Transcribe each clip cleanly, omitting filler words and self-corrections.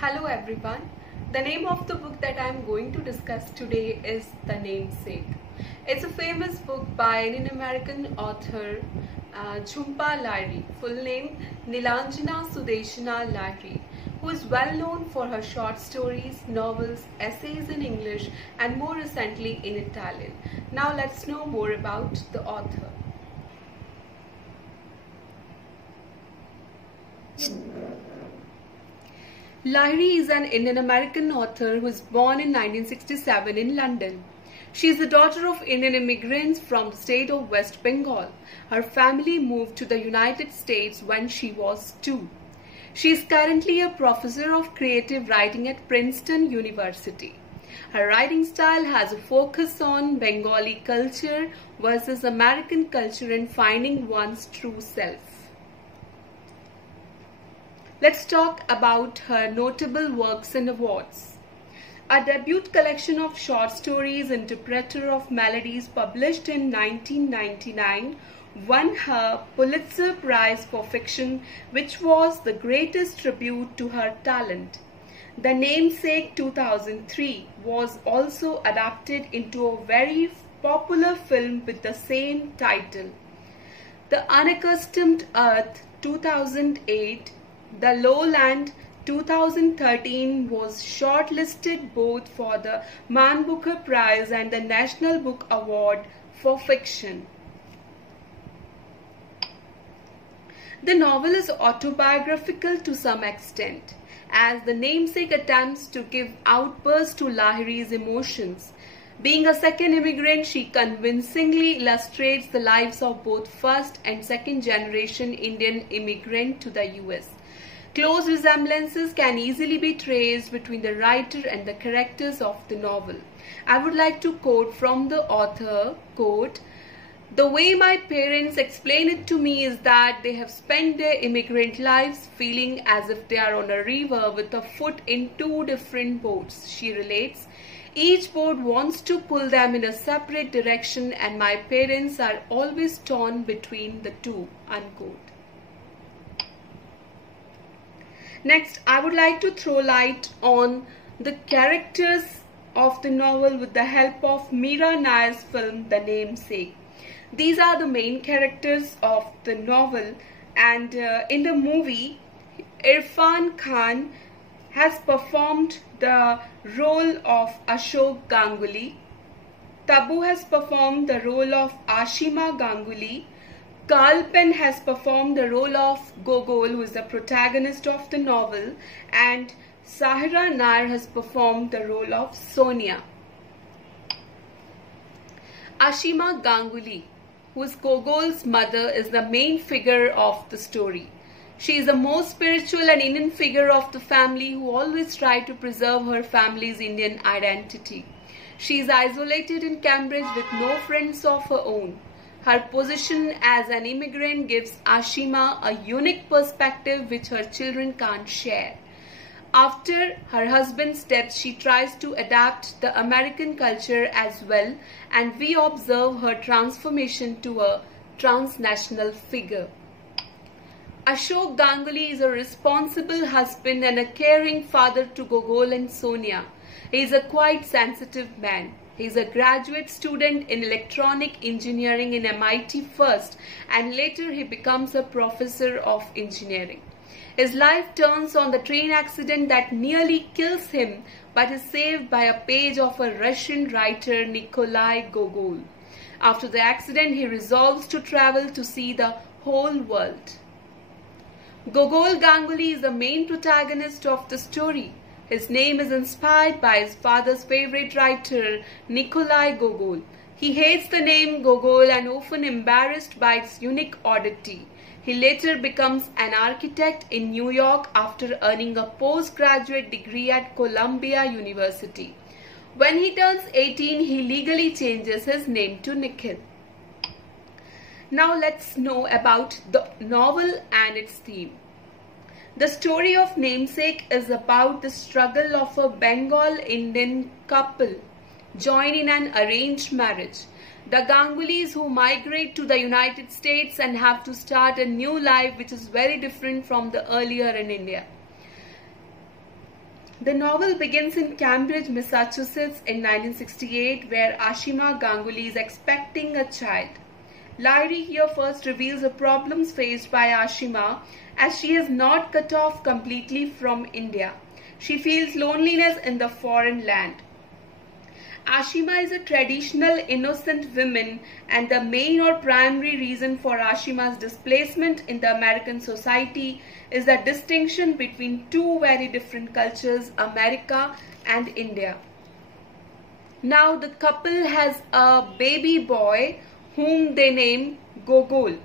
Hello everyone. The name of the book that I am going to discuss today is The Namesake. It's a famous book by an American author, Jhumpa Lahiri, full name Nilanjana Sudeshana Lahiri, who is well known for her short stories, novels, essays in English and more recently in Italian. Now let's know more about the author. Lahiri is an Indian-American author who was born in 1967 in London. She is the daughter of Indian immigrants from the state of West Bengal. Her family moved to the United States when she was 2. She is currently a professor of creative writing at Princeton University. Her writing style has a focus on Bengali culture versus American culture and finding one's true self. Let's talk about her notable works and awards. A debut collection of short stories, Interpreter of Melodies, published in 1999, won her Pulitzer Prize for Fiction, which was the greatest tribute to her talent. The Namesake 2003 was also adapted into a very popular film with the same title. The Unaccustomed Earth 2008, The Lowland 2013 was shortlisted both for the Man Booker Prize and the National Book Award for Fiction. The novel is autobiographical to some extent, as The Namesake attempts to give outbursts to Lahiri's emotions. Being a second immigrant, she convincingly illustrates the lives of both first and second generation Indian immigrant to the US. Close resemblances can easily be traced between the writer and the characters of the novel. I would like to quote from the author, quote, "The way my parents explain it to me is that they have spent their immigrant lives feeling as if they are on a river with a foot in 2 different boats," she relates. "Each boat wants to pull them in a separate direction and my parents are always torn between the two," unquote. Next, I would like to throw light on the characters of the novel with the help of Meera Nair's film The Namesake. These are the main characters of the novel, and in the movie, Irfan Khan has performed the role of Ashok Ganguly. Tabu has performed the role of Ashima Ganguly. Karl Penn has performed the role of Gogol, who is the protagonist of the novel, and Sahira Nair has performed the role of Sonia. Ashima Ganguly, who is Gogol's mother, is the main figure of the story. She is the most spiritual and Indian figure of the family who always tried to preserve her family's Indian identity. She is isolated in Cambridge with no friends of her own. Her position as an immigrant gives Ashima a unique perspective which her children can't share. After her husband's death, she tries to adapt the American culture as well, and we observe her transformation to a transnational figure. Ashok Ganguly is a responsible husband and a caring father to Gogol and Sonia. He is a quite sensitive man. He is a graduate student in electronic engineering in MIT first, and later he becomes a professor of engineering. His life turns on the train accident that nearly kills him, but is saved by a page of a Russian writer, Nikolai Gogol. After the accident, he resolves to travel to see the whole world. Gogol Ganguly is the main protagonist of the story. His name is inspired by his father's favorite writer, Nikolai Gogol. He hates the name Gogol and often embarrassed by its unique oddity. He later becomes an architect in New York after earning a postgraduate degree at Columbia University. When he turns 18, he legally changes his name to Nikhil. Now let's know about the novel and its theme. The story of Namesake is about the struggle of a Bengal Indian couple joined in an arranged marriage. The Gangulys who migrate to the United States and have to start a new life which is very different from the earlier in India. The novel begins in Cambridge, Massachusetts in 1968, where Ashima Ganguly is expecting a child. Lahiri here first reveals the problems faced by Ashima as she is not cut off completely from India. She feels loneliness in the foreign land. Ashima is a traditional innocent woman, and the main or primary reason for Ashima's displacement in the American society is the distinction between two very different cultures, America and India. Now the couple has a baby boy whom they name Gogol.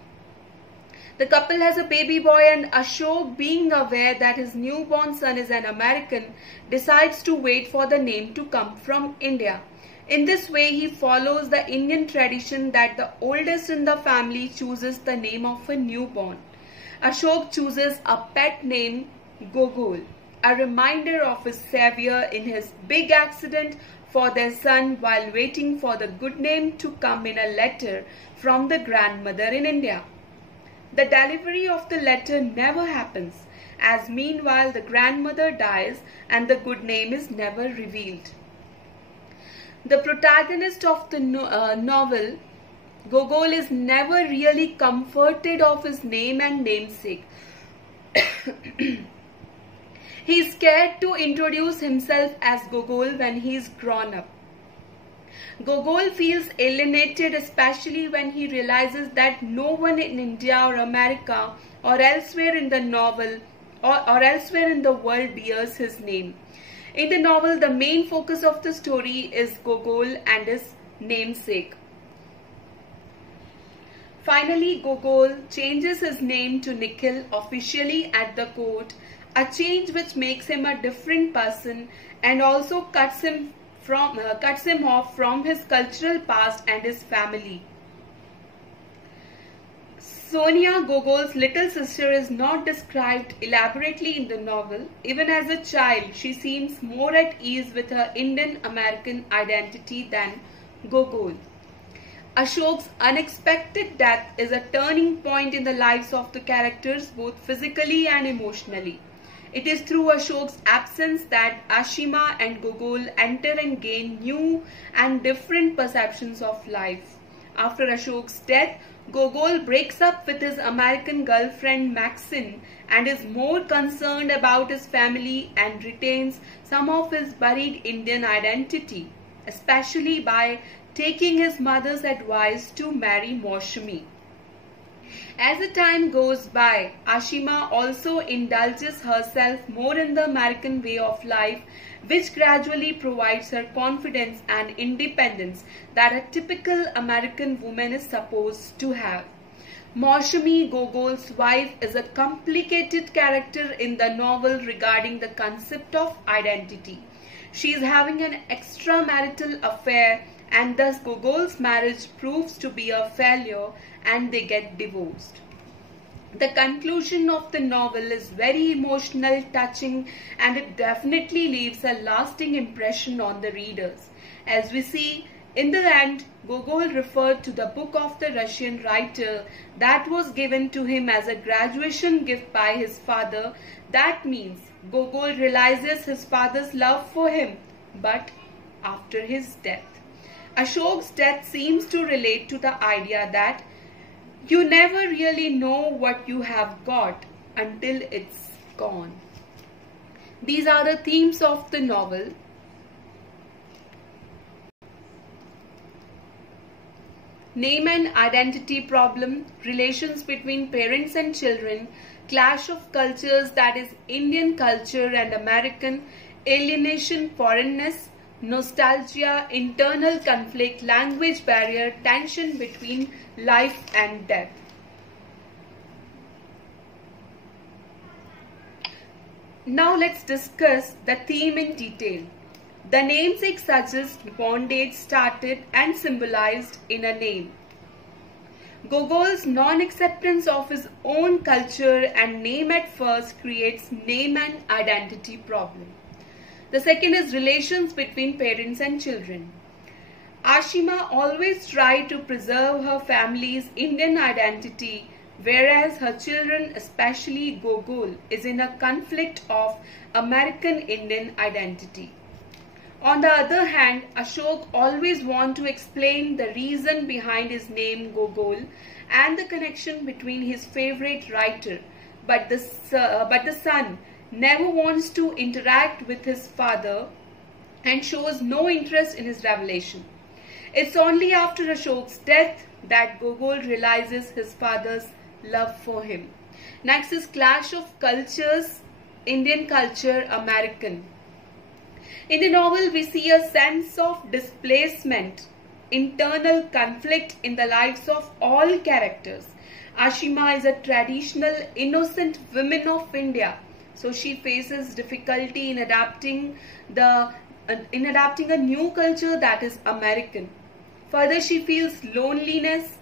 The couple has a baby boy, and Ashok, being aware that his newborn son is an American, decides to wait for the name to come from India. In this way, he follows the Indian tradition that the oldest in the family chooses the name of a newborn. Ashok chooses a pet name, Gogol, a reminder of his savior in his big accident for their son while waiting for the good name to come in a letter from the grandmother in India. The delivery of the letter never happens, as meanwhile the grandmother dies and the good name is never revealed. The protagonist of the novel, Gogol, is never really comforted of his name and namesake. He is scared to introduce himself as Gogol when he is grown up. Gogol feels alienated, especially when he realizes that no one in India or America or elsewhere in the novel or elsewhere in the world bears his name. In the novel, the main focus of the story is Gogol and his namesake. Finally, Gogol changes his name to Nikhil officially at the court, a change which makes him a different person and also cuts him off from his cultural past and his family. Sonia, Gogol's little sister, is not described elaborately in the novel. Even as a child, she seems more at ease with her Indian-American identity than Gogol. Ashok's unexpected death is a turning point in the lives of the characters, both physically and emotionally. It is through Ashok's absence that Ashima and Gogol enter and gain new and different perceptions of life. After Ashok's death, Gogol breaks up with his American girlfriend Maxine and is more concerned about his family and retains some of his buried Indian identity, especially by taking his mother's advice to marry Maushami. As the time goes by, Ashima also indulges herself more in the American way of life, which gradually provides her confidence and independence that a typical American woman is supposed to have. Maushami, Gogol's wife, is a complicated character in the novel regarding the concept of identity. She is having an extramarital affair, and thus Gogol's marriage proves to be a failure and they get divorced. The conclusion of the novel is very emotional, touching, and it definitely leaves a lasting impression on the readers. As we see, in the end, Gogol referred to the book of the Russian writer that was given to him as a graduation gift by his father. That means Gogol realizes his father's love for him, but after his death. Ashok's death seems to relate to the idea that you never really know what you have got until it's gone. These are the themes of the novel. Name and identity problem, relations between parents and children, clash of cultures, that is Indian culture and American, alienation, foreignness, nostalgia, internal conflict, language barrier, tension between life and death. Now let's discuss the theme in detail. The namesake suggests bondage started and symbolized in a name. Gogol's non-acceptance of his own culture and name at first creates name and identity problem. The second is relations between parents and children. Ashima always tried to preserve her family's Indian identity whereas her children, especially Gogol, is in a conflict of American Indian identity. On the other hand, Ashok always wants to explain the reason behind his name Gogol and the connection between his favorite writer, but the son never wants to interact with his father and shows no interest in his revelation. It's only after Ashok's death that Gogol realizes his father's love for him. Next is clash of cultures, Indian culture, American. In the novel, we see a sense of displacement, internal conflict in the lives of all characters. Ashima is a traditional, innocent woman of India, so she faces difficulty in adapting a new culture that is American. Further, she feels loneliness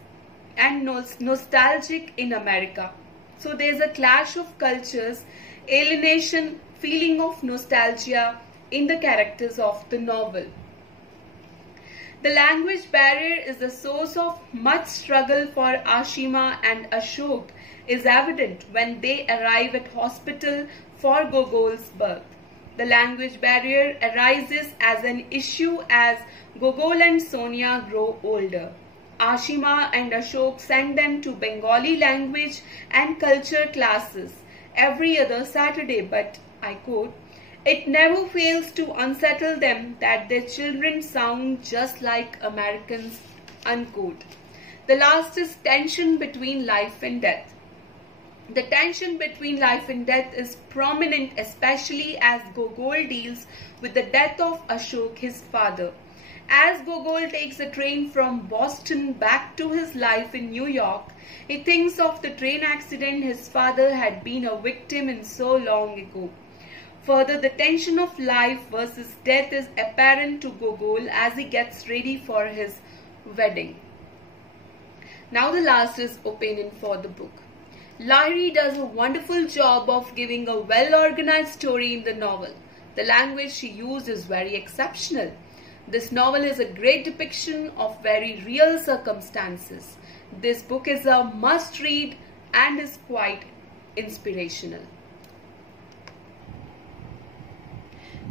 and nostalgic in America. So there is a clash of cultures, alienation, feeling of nostalgia in the characters of the novel. The language barrier is the source of much struggle for Ashima and Ashok is evident when they arrive at hospital for Gogol's birth. The language barrier arises as an issue as Gogol and Sonia grow older. Ashima and Ashok send them to Bengali language and culture classes every other Saturday, but, I quote, "It never fails to unsettle them that their children sound just like Americans," unquote. The last is tension between life and death. The tension between life and death is prominent, especially as Gogol deals with the death of Ashok, his father. As Gogol takes a train from Boston back to his life in New York, he thinks of the train accident his father had been a victim in so long ago. Further, the tension of life versus death is apparent to Gogol as he gets ready for his wedding. Now the last is opinion for the book. Lahiri does a wonderful job of giving a well-organized story in the novel. The language she used is very exceptional. This novel is a great depiction of very real circumstances. This book is a must-read and is quite inspirational.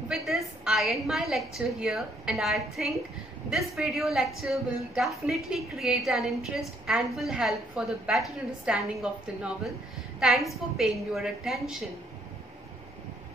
With this, I end my lecture here, and I think this video lecture will definitely create an interest and will help for the better understanding of the novel. Thanks for paying your attention.